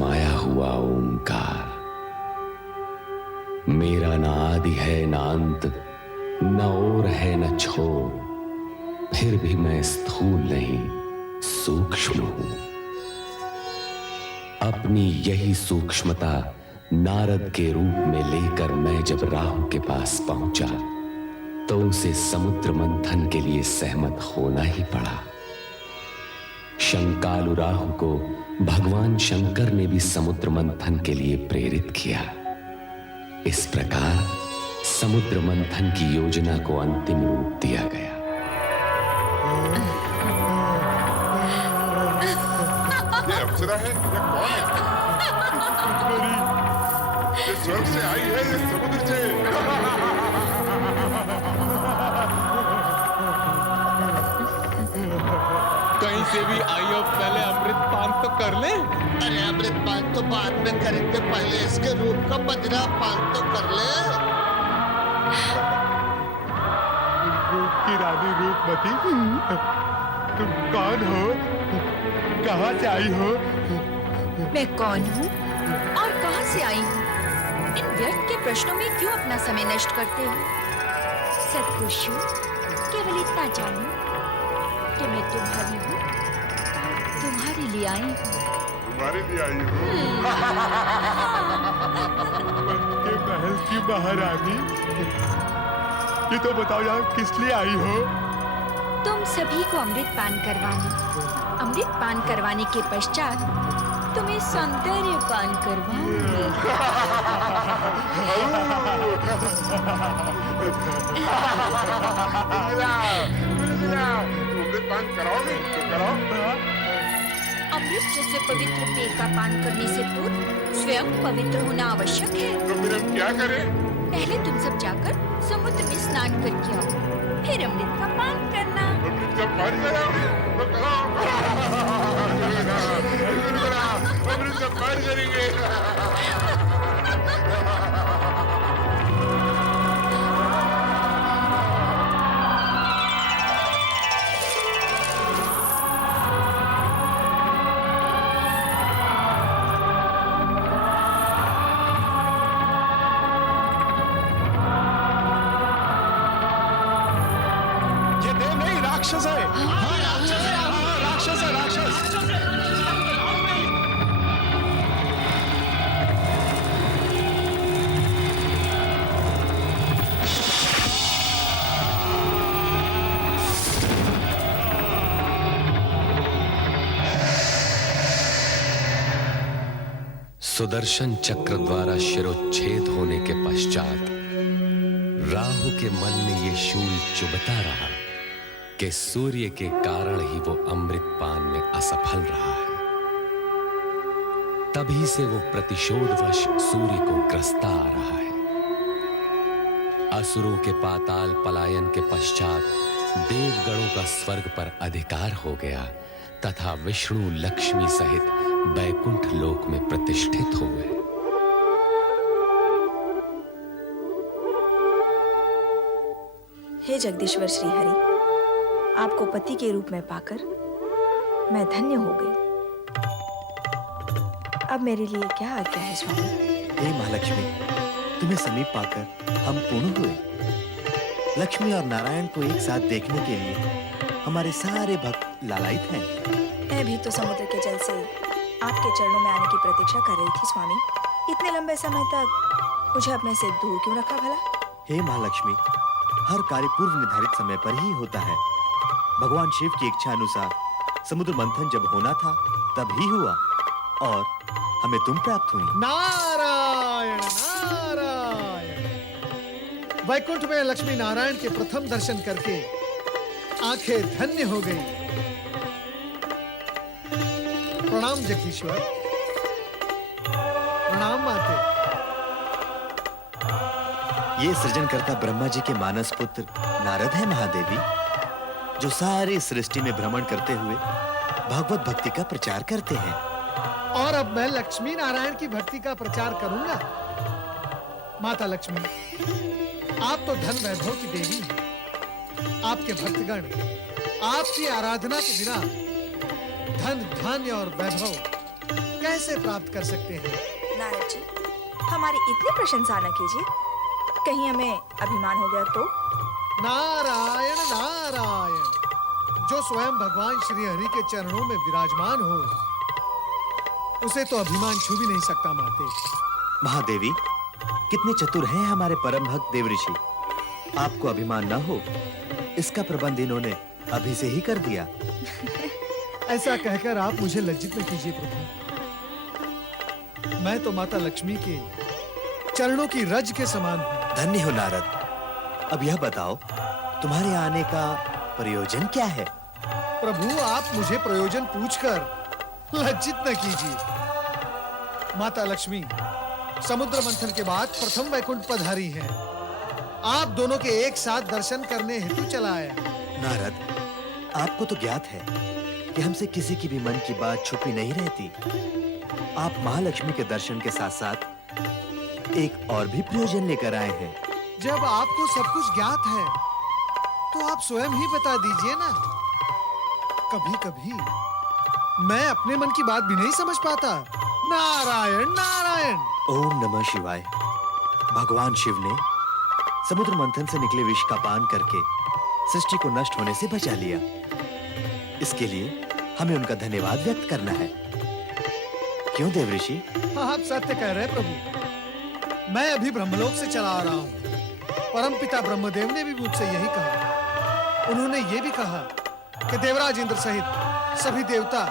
समाया हुआ ओंकार। मेरा न आदि है न अंत, न ओर है न छोर, फिर भी मैं स्थूल नहीं सूक्ष्म हूं। अपनी यही सूक्ष्मता नारद के रूप में लेकर मैं जब राहु के पास पहुंचा तो उसे समुद्र मंथन के लिए सहमत होना ही पड़ा। शंकालु राहु को भगवान शंकर ने भी समुद्र मंथन के लिए प्रेरित किया। इस प्रकार समुद्र मंथन की योजना को अंतिम रूप दिया गया। ये अप्सरा है या कौन है? ये स्वर्ग से आई है या समुद्र से? कहीं से भी आई हो, पहले अमृत पान तो कर ले। अरे अमृत पान तो बाद में करेंगे, पहले इसके रूप का बजरा पान तो कर ले। रूप की रानी रूपमती, तुम कौन हो? कहाँ से आई हो? मैं कौन हूँ और कहाँ से आई हूँ? इन व्यर्थ के प्रश्नों में क्यों अपना समय नष्ट करते हो? सत्पुरुषों, केवल इतना जानो कि मैं तुम्हारी हूँ और तुम्हारे लिए आई हूँ। तुम्हारे लिए आई हूँ। के महल की महारानी, ये तो बताओ यार किस लिए आई हो? तुम सभी को अमृत पान करवाने, अमृत पान करवाने के पश्चात तुम्हें सौंदर्य पान करवाऊंगी। अमृत पान कराओगे तो कराओ। अमृत जैसे पवित्र पेय का पान करने से पूर्व स्वयं पवित्र होना आवश्यक है। तो फिर हम क्या करें? पहले तुम सब जाकर समुद्र में स्नान करके आओ, फिर अमृत का पान करना। अमृत का पान कराओगे तो कराओ। अमृत का पान करेंगे। राक्षस है। हाँ, राक्षस है। हाँ, राक्षस है, राक्षस। सुदर्शन चक्र द्वारा शिरोच्छेद होने के पश्चात राहु के मन में यह शूल चुभता रहा कि सूर्य के कारण ही वो अमृत पान में असफल रहा है। तभी से वो प्रतिशोधवश सूर्य को ग्रस्ता आ रहा है। असुरों के पाताल पलायन के पश्चात देवगणों का स्वर्ग पर अधिकार हो गया तथा विष्णु लक्ष्मी सहित बैकुंठ लोक में प्रतिष्ठित हो गए। हे जगदीश्वर श्री हरि, आपको पति के रूप में पाकर मैं धन्य हो गई। अब मेरे लिए क्या आज्ञा है स्वामी? हे महालक्ष्मी, तुम्हें समीप पाकर हम पूर्ण हुए। लक्ष्मी और नारायण को एक साथ देखने के लिए हमारे सारे भक्त लालायित हैं। मैं भी तो समुद्र के जल से आपके चरणों में आने की प्रतीक्षा कर रही थी स्वामी। इतने लंबे समय तक मुझे अपने से दूर क्यों रखा भला? हे महालक्ष्मी, हर कार्य पूर्व निर्धारित समय पर ही होता है। भगवान शिव की इच्छा अनुसार समुद्र मंथन जब होना था तब ही हुआ और हमें तुम प्राप्त हुई। नारायण नारायण। वैकुंठ में लक्ष्मी नारायण के प्रथम दर्शन करके आंखें धन्य हो गई। प्रणाम जगदीश्वर। प्रणाम माते। ये सृजनकर्ता ब्रह्मा जी के मानस पुत्र नारद है महादेवी, जो सारी सृष्टि में भ्रमण करते हुए भगवत भक्ति का प्रचार करते हैं। और अब मैं लक्ष्मी नारायण की भक्ति का प्रचार करूंगा। माता लक्ष्मी, आप तो धन वैभव की देवी हैं। आपके भक्तगण आपकी आराधना के बिना धन धान्य और वैभव कैसे प्राप्त कर सकते हैं? नारद जी, हमारी इतनी प्रशंसा न कीजिए, कहीं हमें अभिमान हो गया तो। नारायण नारायण, जो स्वयं भगवान श्री हरि के चरणों में विराजमान हो, उसे तो अभिमान छू भी नहीं सकता माते। महादेवी, कितने चतुर हैं हमारे परम भक्त देव ऋषि। आपको अभिमान न हो, इसका प्रबंध इन्होंने अभी से ही कर दिया। ऐसा कहकर आप मुझे लज्जित न कीजिए प्रभु। मैं तो माता लक्ष्मी के चरणों की रज के समान हूँ। धन्य हो नारद। अब यह बताओ, तुम्हारे आने का प्रयोजन क्या है? प्रभु, आप मुझे प्रयोजन पूछकर लज्जित न कीजिए। माता लक्ष्मी समुद्र मंथन के बाद प्रथम वैकुंठ पधारी हैं। आप दोनों के एक साथ दर्शन करने हेतु चला आया। नारद, आपको तो ज्ञात है कि हमसे किसी की भी मन की बात छुपी नहीं रहती। आप महालक्ष्मी के दर्शन के साथ साथ एक और भी प्रयोजन लेकर आए हैं। जब आपको सब कुछ ज्ञात है, तो आप स्वयं ही बता दीजिए ना। कभी कभी मैं अपने मन की बात भी नहीं समझ पाता। नारायण नारायण। ओम नमः शिवाय। भगवान शिव ने समुद्र मंथन से निकले विष का पान करके सृष्टि को नष्ट होने से बचा लिया। इसके लिए हमें उनका धन्यवाद व्यक्त करना है। क्यों देव ऋषि? आप सत्य कह रहे हैं प्रभु। मैं अभी ब्रह्मलोक से चला आ रहा हूँ। परमपिता ब्रह्मदेव ने भी मुझसे यही कहा। उन्होंने ये भी कहा कि देवराज इंद्र सहित सभी देवता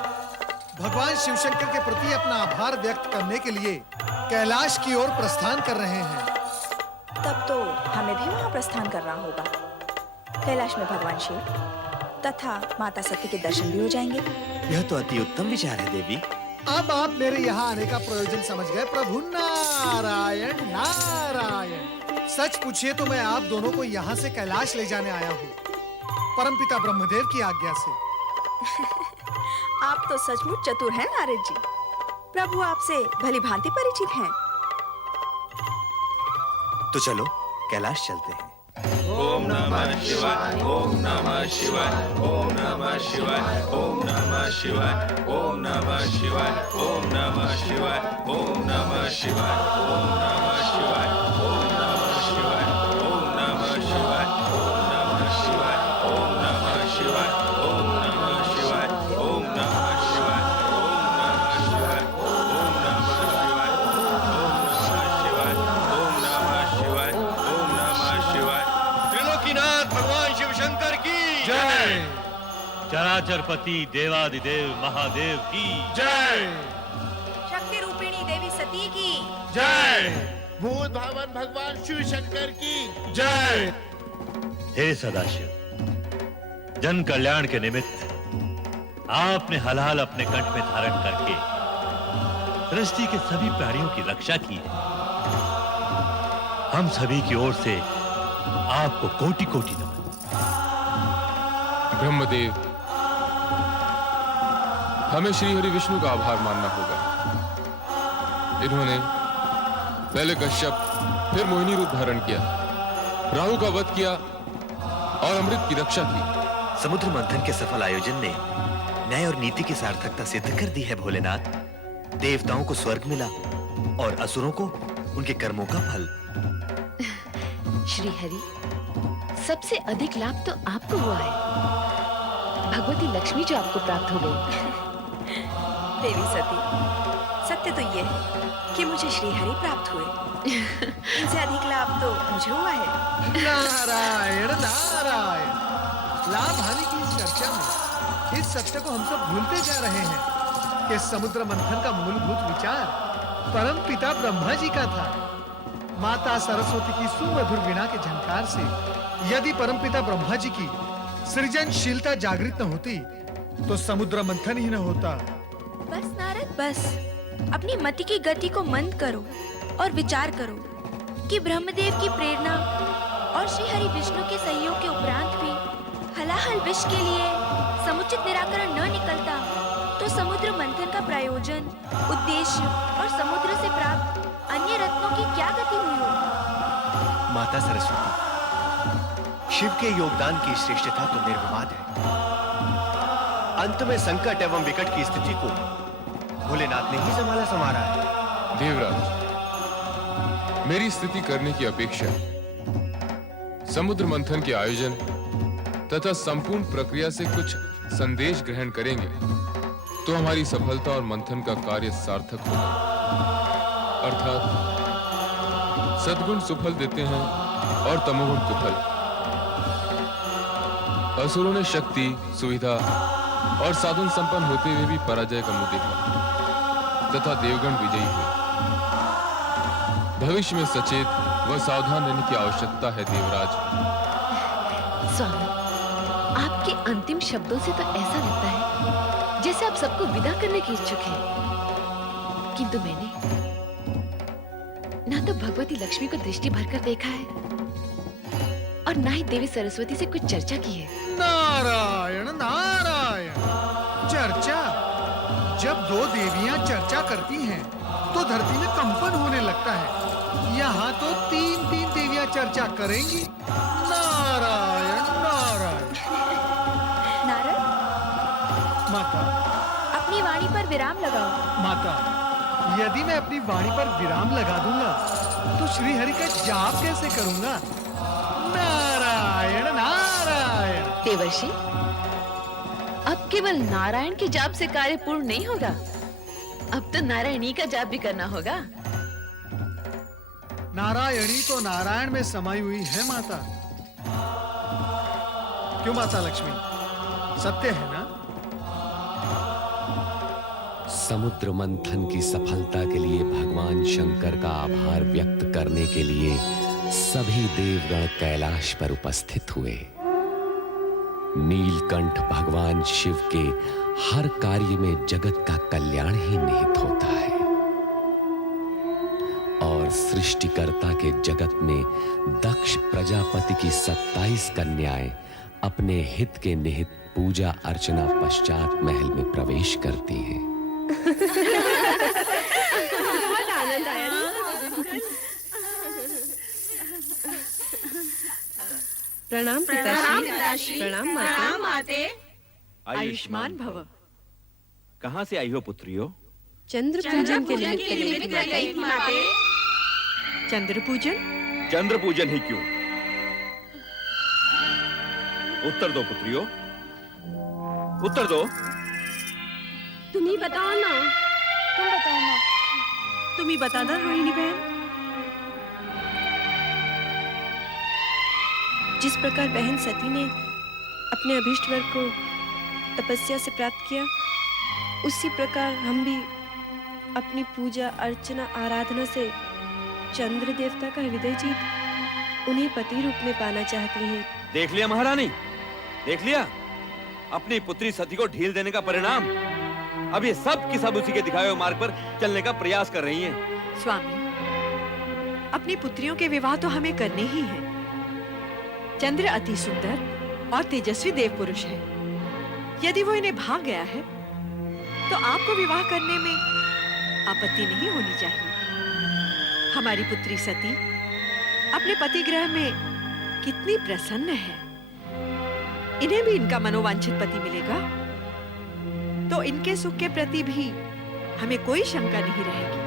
भगवान शिव शंकर के प्रति अपना आभार व्यक्त करने के लिए कैलाश की ओर प्रस्थान कर रहे हैं। तब तो हमें भी वहाँ प्रस्थान करना होगा। कैलाश में भगवान शिव तथा माता सती के दर्शन भी हो जाएंगे। यह तो अति उत्तम विचार है देवी। अब आप मेरे यहाँ आने का प्रयोजन समझ गए प्रभु। नारायण नारायण। सच पूछिए तो मैं आप दोनों को यहाँ से कैलाश ले जाने आया हूँ, परमपिता ब्रह्मदेव की आज्ञा से। आप तो सचमुच चतुर हैं नारद जी। प्रभु आपसे भली भांति परिचित हैं। तो चलो कैलाश चलते हैं। ओम नमः शिवाय, ओम नमः शिवाय, ओम नमः शिवाय, ओम नमः शिवाय, ओम नमः शिवाय, ओम नमः शिवाय, ओम नमः शिवाय, ओम नमः शिवाय, ओम नमः शिवाय, ओम नमः शिवाय, ओम नमः शिवाय, ओम नमः शिवाय, ओम नमः शिवाय, ओम नमः शिवाय, ओम नमः शिवाय, ओम नमः शिवाय, ओम नमः शिवाय। त्रिलोकीनाथ भगवान शिव शंकर की जय। चराचरपति देवादिदेव महादेव की जय। शक्ति रूपिणी देवी सती की जय। भूत भावन भगवान शिव शंकर की जय। हे सदाशिव, जन कल्याण के निमित्त आपने हलाल अपने कंठ में धारण करके सृष्टि के सभी प्राणियों की रक्षा की है। हम सभी की ओर से आपको कोटि कोटि नमन। ब्रह्मदेव, हमें श्री हरि विष्णु का आभार मानना होगा। इन्होंने पहले कश्यप फिर मोहिनी रूप धारण किया, राहु का वध किया और अमृत की रक्षा की। समुद्र मंथन के सफल आयोजन ने न्याय और नीति की सार्थकता सिद्ध कर दी है भोलेनाथ। देवताओं को स्वर्ग मिला और असुरों को उनके कर्मों का फल। श्री हरि, सबसे अधिक लाभ तो आपको हुआ है। भगवती लक्ष्मी जो आपको प्राप्त हो गई। देवी सती, सत्य तो ये है कि मुझे श्री हरि प्राप्त हुए। इनसे अधिक लाभ तो मुझे हुआ है। नारायण नारायण। लाभ हानि की इस चर्चा में इस सत्य को हम सब भूलते जा रहे हैं कि समुद्र मंथन का मूलभूत विचार परम पिता ब्रह्मा जी का था। माता सरस्वती की सुमधुर वीणा के झंकार से यदि परमपिता ब्रह्मा जी की सृजनशीलता जागृत न होती तो समुद्र मंथन ही न होता। बस नारद, बस अपनी मति की गति को मंद करो और विचार करो कि ब्रह्मदेव की प्रेरणा और श्री हरि विष्णु के सहयोग के उपरांत भी हलाहल विष के लिए समुचित निराकरण न निकलता तो समुद्र मंथन का प्रयोजन, उद्देश्य और समुद्र से प्राप्त अन्य रत्नों की क्या गति हुई होगी? माता सरस्वती, शिव के योगदान की श्रेष्ठता तो निर्विवाद है। अंत में संकट एवं विकट की स्थिति को भोलेनाथ ने ही संभाला संवारा है। देवराज, मेरी स्तुति करने की अपेक्षा समुद्र मंथन के आयोजन तथा संपूर्ण प्रक्रिया से कुछ संदेश ग्रहण करेंगे तो हमारी सफलता और मंथन का कार्य सार्थक होगा। अर्थात सद्गुण सुफल देते हैं और तमोगुण कुफल। असुरों ने शक्ति, सुविधा और साधन संपन्न होते हुए भी पराजय का मुंह देखा तथा देवगण विजयी हुए। भविष्य में सचेत व सावधान रहने की आवश्यकता है देवराज। स्वामी, आपके अंतिम शब्दों से तो ऐसा लगता है जैसे आप सबको विदा करने की इच्छुक हैं। किंतु मैंने ना तो भगवती लक्ष्मी को दृष्टि भरकर देखा है और ना ही देवी सरस्वती से कुछ चर्चा की है। नारायण नारायण। चर्चा? जब दो देवियां चर्चा करती हैं तो धरती में कंपन होने लगता है। यहाँ तो तीन देवियां चर्चा करेंगी। नारायण नारायण। नारद, माता, अपनी वाणी पर विराम लगाओ। माता, यदि मैं अपनी वाणी पर विराम लगा दूंगा तो श्री हरि का जाप कैसे करूंगा? नारायण नारायण। देवर्षि, अब केवल नारायण के जाप से कार्य पूर्ण नहीं होगा, अब तो नारायणी का जाप भी करना होगा। नारायणी तो नारायण में समाई हुई है माता। क्यों माता लक्ष्मी, सत्य है ना? समुद्र मंथन की सफलता के लिए भगवान शंकर का आभार व्यक्त करने के लिए सभी देवगण कैलाश पर उपस्थित हुए। नीलकंठ भगवान शिव के हर कार्य में जगत का कल्याण ही निहित होता है और सृष्टिकर्ता के जगत में दक्ष प्रजापति की 27 कन्याएं अपने हित के निहित पूजा अर्चना पश्चात महल में प्रवेश करती हैं। बहुत आनंद आया। प्रणाम पिताश्री। प्रणाम माते। आयुष्मान भव। कहाँ से आई हो पुत्रियों? चंद्र पूजन के लिए माते। चंद्र पूजन? चंद्र पूजन ही क्यों? उत्तर दो पुत्रियों, उत्तर दो। तुम ही बताओ ना। तुम बताओ ना। तुम ही बता दो रोहिणी बहन। जिस प्रकार बहन सती ने अपने अभीष्ट वर को तपस्या से प्राप्त किया, उसी प्रकार हम भी अपनी पूजा अर्चना आराधना से चंद्र देवता का हृदय जीत उन्हें पति रूप में पाना चाहती हैं। देख लिया महारानी, देख लिया अपनी पुत्री सती को ढील देने का परिणाम। अब ये सब की सब उसी के दिखाए हुए मार्ग पर चलने का प्रयास कर रही हैं। स्वामी, अपनी पुत्रियों के विवाह तो हमें करने ही हैं। चंद्र अति सुंदर और तेजस्वी देव पुरुष है। यदि वो इन्हें भाग गया है तो आपको विवाह करने में आपत्ति नहीं होनी चाहिए। हमारी पुत्री सती अपने पति गृह में कितनी प्रसन्न है। इन्हें भी इनका मनोवांछित पति मिलेगा तो इनके सुख के प्रति भी हमें कोई शंका नहीं रहेगी।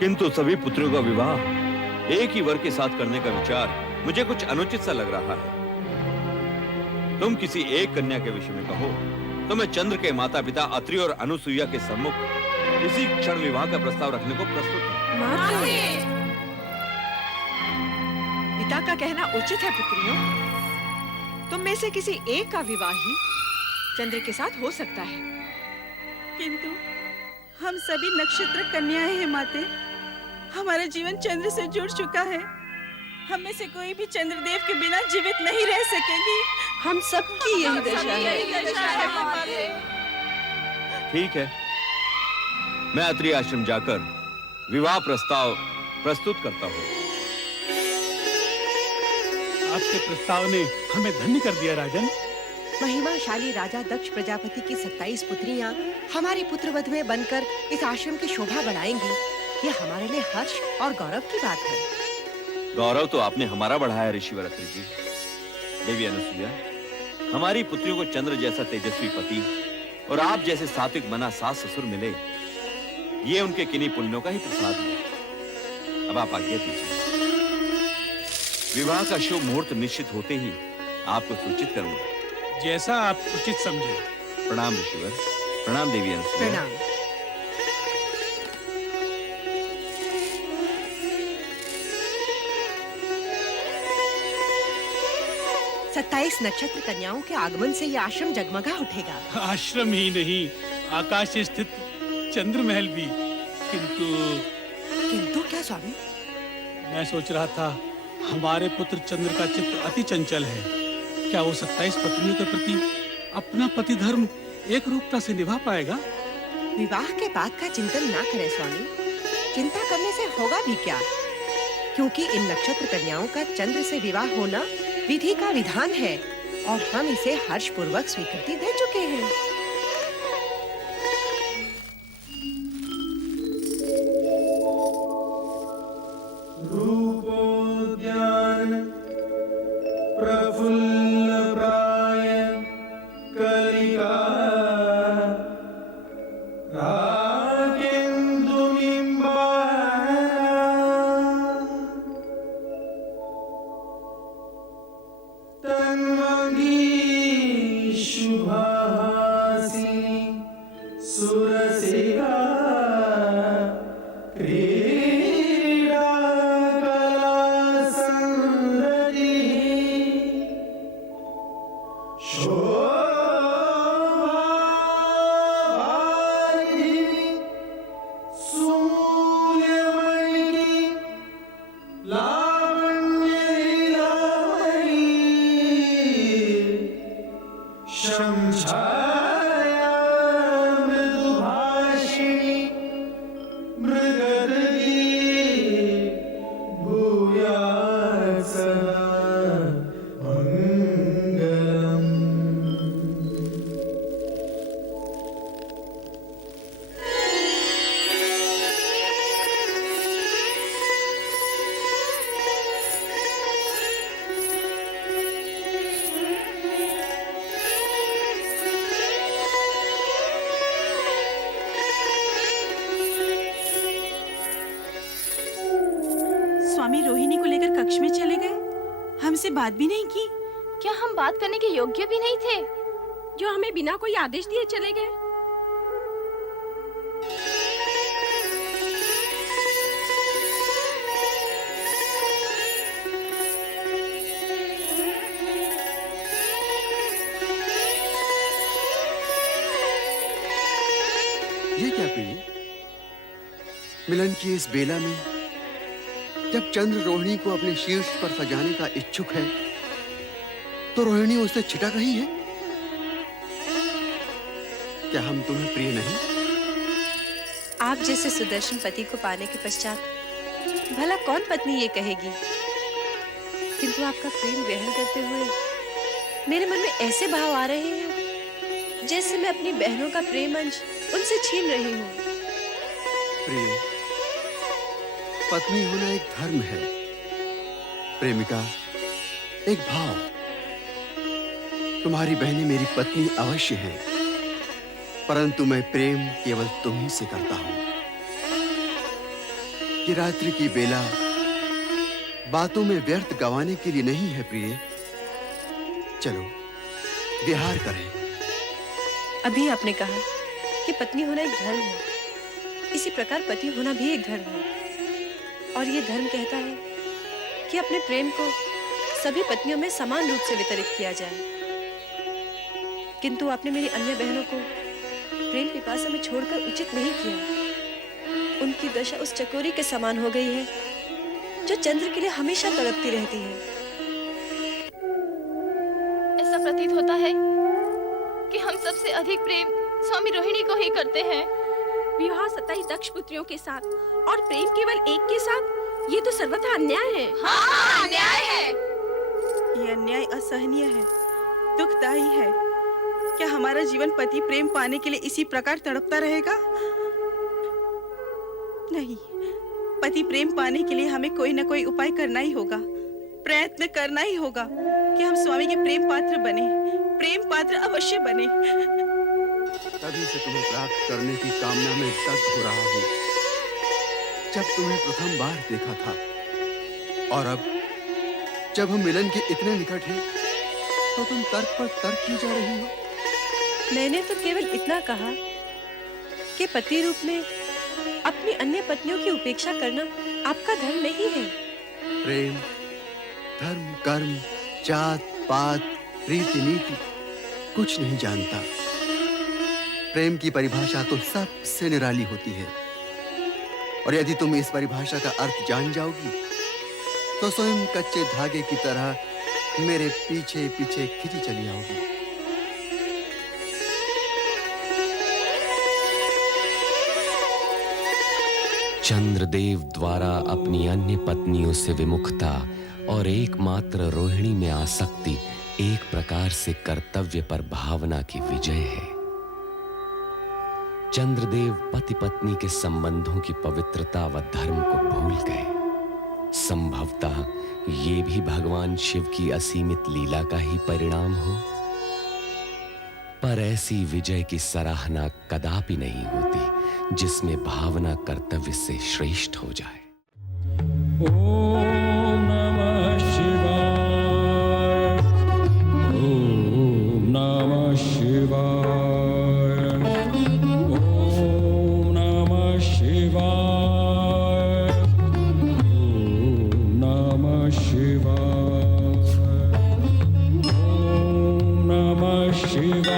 किंतु सभी पुत्रियों का विवाह एक ही वर के साथ करने का विचार मुझे कुछ अनुचित सा लग रहा है। तुम किसी एक कन्या के विषय में कहो तो मैं चंद्र के माता पिता अत्रि और अनुसुईया के सम्मुख इसी क्षण विवाह का प्रस्ताव रखने को प्रस्तुत हूँ। पिता का कहना उचित है पुत्रियों। तुम में से किसी एक का विवाह ही चंद्र के साथ हो सकता है। किंतु हम सभी नक्षत्र कन्याएं हैं माते। हमारा जीवन चंद्र से जुड़ चुका है। हम में से कोई भी चंद्रदेव के बिना जीवित नहीं रह सकेगी। हम सबकी यही दशा है। ठीक है, मैं अत्रि आश्रम जाकर विवाह प्रस्ताव प्रस्तुत करता हूँ। आपके प्रस्ताव ने हमें धन्य कर दिया राजन। महिमाशाली राजा दक्ष प्रजापति की 27 पुत्रियां हमारी पुत्रवध में बनकर इस आश्रम की शोभा बढ़ाएंगी। ये हमारे लिए हर्ष और गौरव की बात है। गौरव तो आपने हमारा बढ़ाया ऋषिवर अत्रि जी। देवी अनुसुईया, हमारी पुत्रियों को चंद्र जैसा तेजस्वी पति और आप जैसे सात्विक मना सास ससुर मिले, ये उनके किन्हीं पुण्यों का ही प्रसाद है। अब आप आज्ञा दीजिए, विवाह का शुभ मुहूर्त निश्चित होते ही आपको सूचित करूंगा। जैसा आप उचित समझे। प्रणाम ऋषिवर। प्रणाम देवी अनसुया। प्रणाम। 27 नक्षत्र कन्याओं के आगमन से यह आश्रम जगमगा उठेगा। आश्रम ही नहीं, आकाश से स्थित चंद्र महल भी। किंतु क्या स्वामी? मैं सोच रहा था, हमारे पुत्र चंद्र का चित्त अति चंचल है। क्या वो 27 पत्नियों के प्रति अपना पति धर्म एक रूपता से निभा पाएगा? विवाह के बाद का चिंतन ना करें स्वामी। चिंता करने से होगा भी क्या? क्योंकि इन नक्षत्र कन्याओं का चंद्र से विवाह होना विधि का विधान है और हम इसे हर्ष पूर्वक स्वीकृति दे चुके हैं। रूपोद्यान प्रफुल्ल प्राय कलिका स्वामी रोहिणी को लेकर कक्ष में चले गए, हमसे बात भी नहीं की। क्या हम बात करने के योग्य भी नहीं थे, जो हमें बिना कोई आदेश दिए चले गए? ये क्या प्रिय? मिलन की इस बेला में जब चंद्र रोहिणी को अपने शीर्ष पर सजाने का इच्छुक है, तो रोहिणी उससे छिटक रही है। क्या हम तुम्हें प्रिय नहीं? आप जैसे सुदर्शन पति को पाने के पश्चात भला कौन पत्नी ये कहेगी? किंतु आपका प्रेम ग्रहण करते हुए मेरे मन में ऐसे भाव आ रहे हैं जैसे मैं अपनी बहनों का प्रेम अंश उनसे छीन रही हूँ। प्रिय, पत्नी होना एक धर्म है, प्रेमिका एक भाव। तुम्हारी बहनें मेरी पत्नी अवश्य हैं, परंतु मैं प्रेम केवल तुम ही से करता हूं। ये रात्रि की बेला बातों में व्यर्थ गंवाने के लिए नहीं है प्रिय। चलो विहार करें। अभी आपने कहा कि पत्नी होना एक धर्म है, इसी प्रकार पति होना भी एक धर्म है। और ये धर्म कहता है कि अपने प्रेम को सभी पत्नियों में समान रूप से वितरित किया जाए। किंतु आपने मेरी अन्य बहनों को प्रेम पिपासा में छोड़कर उचित नहीं किया। उनकी दशा उस चकोरी के समान हो गई है जो चंद्र के लिए हमेशा तड़पती रहती है। ऐसा प्रतीत होता है कि हम सबसे अधिक प्रेम स्वामी रोहिणी को ही करते हैं। विवाह 27 दक्ष पुत्रियों के साथ और प्रेम केवल एक के साथ, ये तो सर्वथा अन्याय है। हाँ, अन्याय है। ये अन्याय असहनीय है, दुखदायी है। क्या हमारा जीवन पति प्रेम पाने के लिए इसी प्रकार तड़पता रहेगा? नहीं, पति प्रेम पाने के लिए हमें कोई न कोई उपाय करना ही होगा, प्रयत्न करना ही होगा कि हम स्वामी के प्रेम पात्र बने, प्रेम पात्र अवश्य बने। तभी से तुम्हें प्राप्त करने की कामना में दग्ध हो रहा हूँ। जब तुम्हें प्रथम बार देखा था और अब जब हम मिलन के इतने निकट हैं, तो तुम तर्क पर तर्क किए जा रही हो। मैंने तो केवल इतना कहा कि पति रूप में अपनी अन्य पत्नियों की उपेक्षा करना आपका धर्म नहीं है। प्रेम धर्म कर्म जात पात रीति नीति कुछ नहीं जानता। प्रेम की परिभाषा तो सबसे निराली होती है, और यदि तुम इस परिभाषा का अर्थ जान जाओगी तो स्वयं कच्चे धागे की तरह मेरे पीछे पीछे खिंची चली आओगी। चंद्रदेव द्वारा अपनी अन्य पत्नियों से विमुखता और एकमात्र रोहिणी में आसक्ति एक प्रकार से कर्तव्य पर भावना की विजय है। चंद्रदेव पति पत्नी के संबंधों की पवित्रता व धर्म को भूल गए। संभवतः ये भी भगवान शिव की असीमित लीला का ही परिणाम हो, पर ऐसी विजय की सराहना कदापि नहीं होती जिसमें भावना कर्तव्य से श्रेष्ठ हो जाए। ओम नमः शिवाय, ओम नमः शिवाय, ओम नमः शिवाय, ओम नमः शिवाय, ओम नमः शिवाय।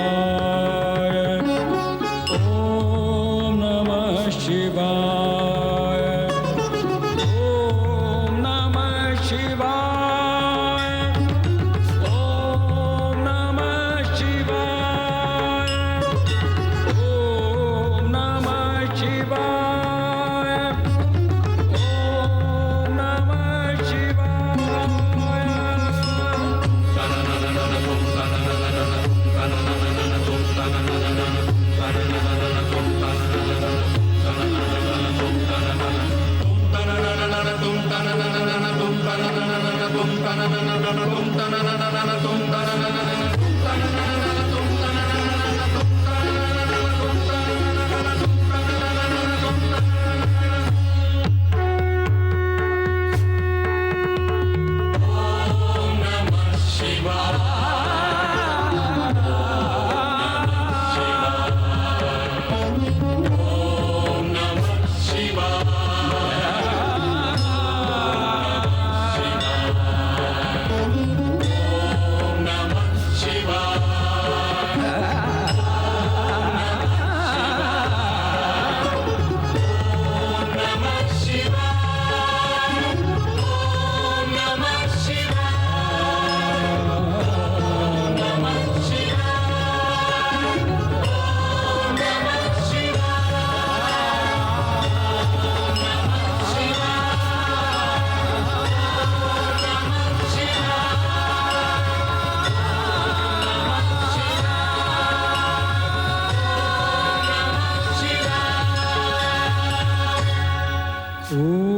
Oh